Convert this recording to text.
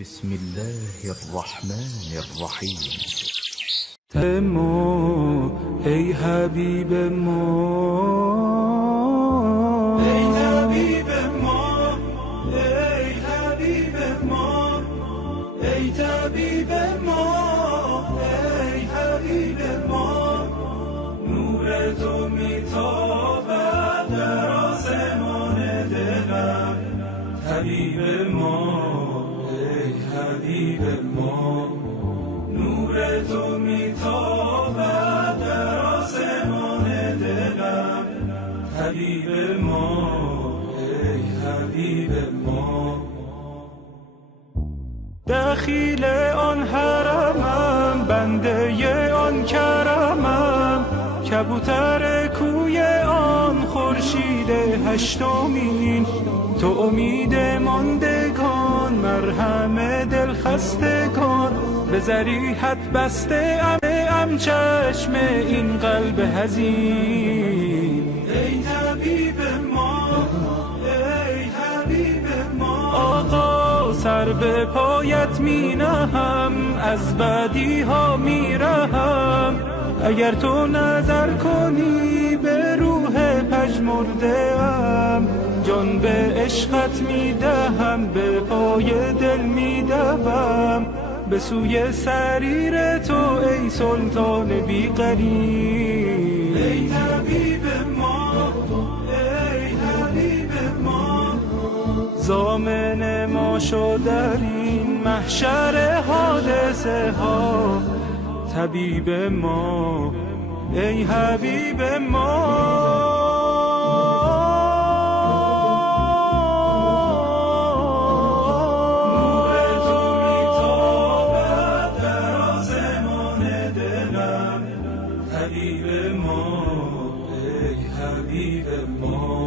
بسم الله الرحمن الرحیم. ما ای حبیب ما، ای حبیب ما، ای حبیب ما، ای طبیب ما، ای حبیب ما. نور تو میتابد در آسمان دلم، طبیب ما، ای حبیب ما. نور تو میتابد در آسمان دلم، حبیب ما، ای حبیب ما. دخیل آن حرمم، بنده آن کرمم، کبوتر کوی آن خورشید هشتمین. تو امید ماندگان، مرهم دل خستگان، به ذریحت بسته ام چشم این قلب حزین. ای طبیب ما، ای حبیب ما. آقا سر به پایت می نهم، از بدی ها می رهم. اگر تو نظر کنی به روح پژمرده ام، جان به عشقت می دهم، به پای دل می دوم، به سوی سریر تو ای سلطان بی غریب. ای طبیب ما، ای حبیب ما. ضامن ما شو در این محشر حادثه ها، طبیب ما، ای حبیب ما. حبیب ما، ای حبیب ما.